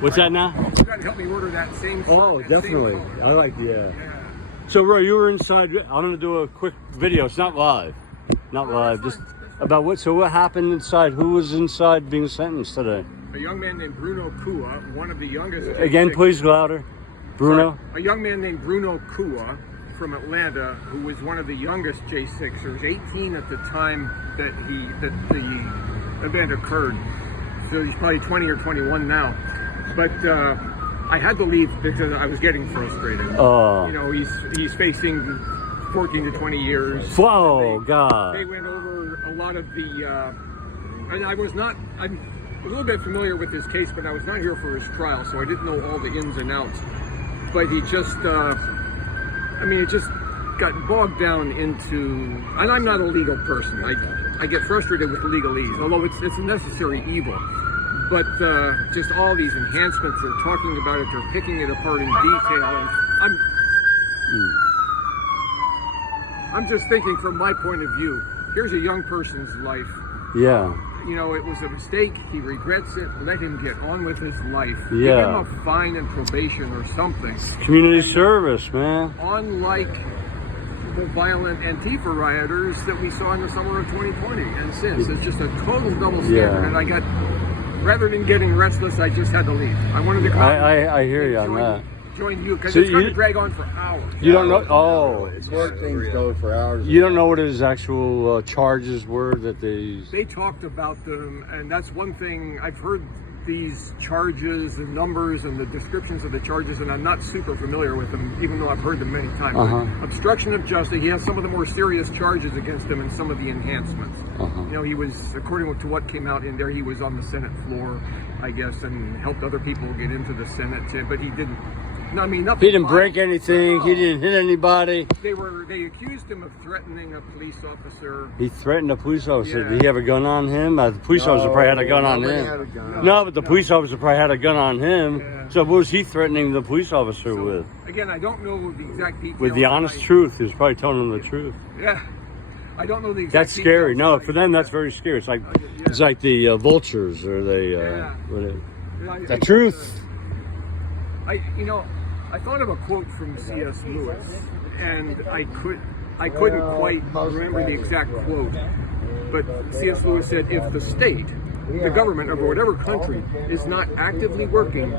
What's that now? You gotta help me order that same. Oh, that definitely. Same color. I like Yeah. So, Roy, you were inside. I'm going to do a quick video. It's not live. Not live. Just about what? So, what happened inside? Who was inside being sentenced today? A young man named Bruno Kua, one of the youngest. Again, please louder. Bruno? A young man named Bruno Kua from Atlanta, who was one of the youngest J6ers, 18 at the time that the event occurred. So he's probably 20 or 21 now. But I had to leave because I was getting frustrated. Oh. You know, he's facing 14 to 20 years. Whoa, God. They went over a lot of the, and I'm a little bit familiar with his case, but I was not here for his trial, so I didn't know all the ins and outs. But he just, it just got bogged down into, and I'm not a legal person. I get frustrated with legalese, although it's a necessary evil. But just all these enhancements, they're talking about it, they're picking it apart in detail, and I'm just thinking from my point of view, here's a young person's life. Yeah. You know, it was a mistake, he regrets it, let him get on with his life. Yeah. Give him a fine and probation or something. Community service, man. Unlike the violent Antifa rioters that we saw in the summer of 2020 and since. It's just a total double standard, and rather than getting restless, I just had to leave. I wanted to come I hear you on that. Join you, because So it's going to drag on for hours. You don't know? Oh. It's where things go for hours. You don't know what his actual charges were that they... They talked about them, and that's one thing. I've heard these charges, the numbers, and the descriptions of the charges, and I'm not super familiar with them, even though I've heard them many times. Obstruction of justice, he has some of the more serious charges against him and some of the enhancements. You know, he was, according to what came out in there, he was on the Senate floor, I guess, and helped other people get into the Senate, but he didn't. No, I mean, nothing. He didn't break anything. He didn't hit anybody. They accused him of threatening a police officer. He threatened a police officer. Yeah. Did he have a gun on him? The police officer probably had a gun on him. No, but the police officer probably had a gun on him. Yeah. So what was he threatening the police officer with? Again, I don't know the exact details. With the honest truth. He was probably telling him the truth. Yeah. I don't know the exact That's scary. details. No, for them that's very scary. It's like the vultures or the truth. I thought of a quote from C.S. Lewis, and I couldn't quite remember the exact quote. But C.S. Lewis said, if the state, the government of whatever country, is not actively working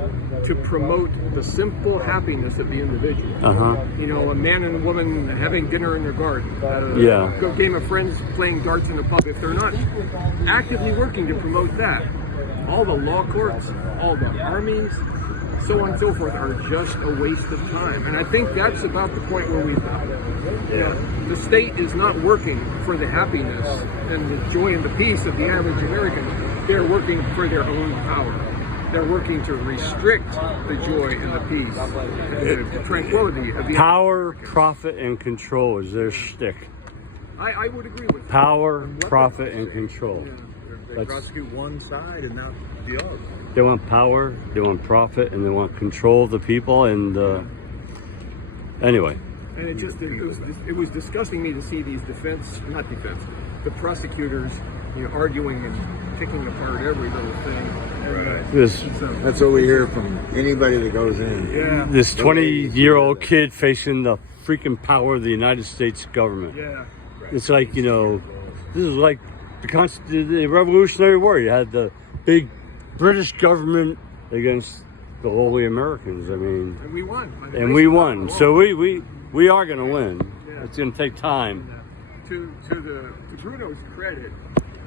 to promote the simple happiness of the individual, you know, a man and a woman having dinner in their garden, a game of friends playing darts in a pub, if they're not actively working to promote that, all the law courts, all the armies, so on and so forth, are just a waste of time. And I think that's about the point where we've got. The state is not working for the happiness and the joy and the peace of the average American. They're working for their own power. They're working to restrict the joy and the peace and the tranquility of the power, profit, and control is their shtick. I would agree with that. Power, profit, and control. They prosecute one side and not the other. They want power, they want profit, and they want control of the people. And anyway. And it was disgusting me to see these the prosecutors, you know, arguing and picking apart every little thing. That's what we hear from anybody that goes in. Yeah. This 20-year-old kid facing the freaking power of the United States government. Yeah. It's like, you know, this is like the Revolutionary War. You had the big British government against the lowly Americans. I mean, and we won. And we won. So we are going to win. Yeah. It's going to take time. To Bruno's credit,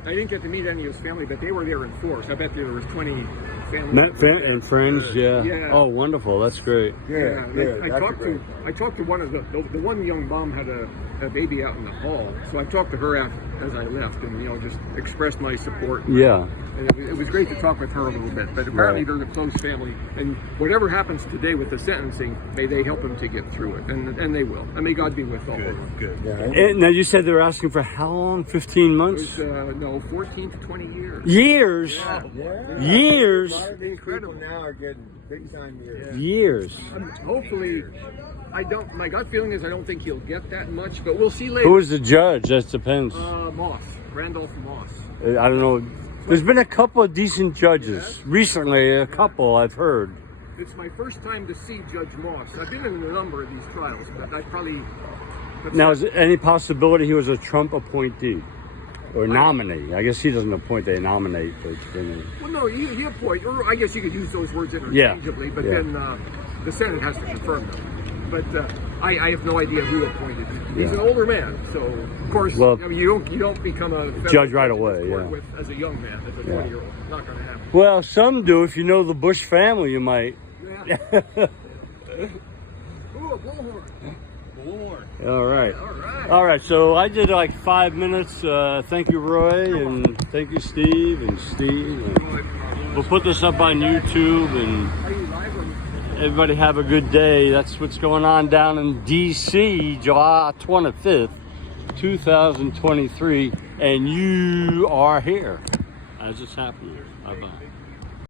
I didn't get to meet any of his family, but they were there in force. I bet there was 20 family and friends. Yeah. Oh, wonderful. That's great. Yeah. I talked to one of the one young mom had a baby out in the hall, so I talked to her as I left, and, you know, just expressed my support. Yeah. And it was great to talk with her a little bit, but apparently they're a close family, and whatever happens today with the sentencing, may they help him to get through it, and they will. And may God be with all of them. Good. Yeah. And now you said they were asking for how long? 15 months? It was, no, 14 to 20 years. Years? Years? Incredible. Now are getting big time years. Years. Hopefully, my gut feeling is I don't think he'll get that much, but we'll see later. Who was the judge? That depends. Moss. Randolph Moss. I don't know. There's been a couple of decent judges recently. A couple I've heard. It's my first time to see Judge Moss. I've been in a number of these trials, but I probably. Now, is there any possibility he was a Trump appointee or nominee? I guess he doesn't appoint; they nominate. But well, no, he appoint. Or I guess you could use those words interchangeably, but then the Senate has to confirm them. But I have no idea who appointed him. He's an older man, so of course, I mean, you don't become a judge right away. As a young man, as a 20-year-old, not going to happen. Well, some do. If you know the Bush family, you might. Yeah. Ooh, a bullhorn. All right. All right. So I did like 5 minutes. Thank you, Roy, and thank you, Steve, and Steve. And we'll put this up on YouTube, and everybody have a good day. That's what's going on down in D.C., July 25th, 2023, and you are here. As it's happening. Bye-bye.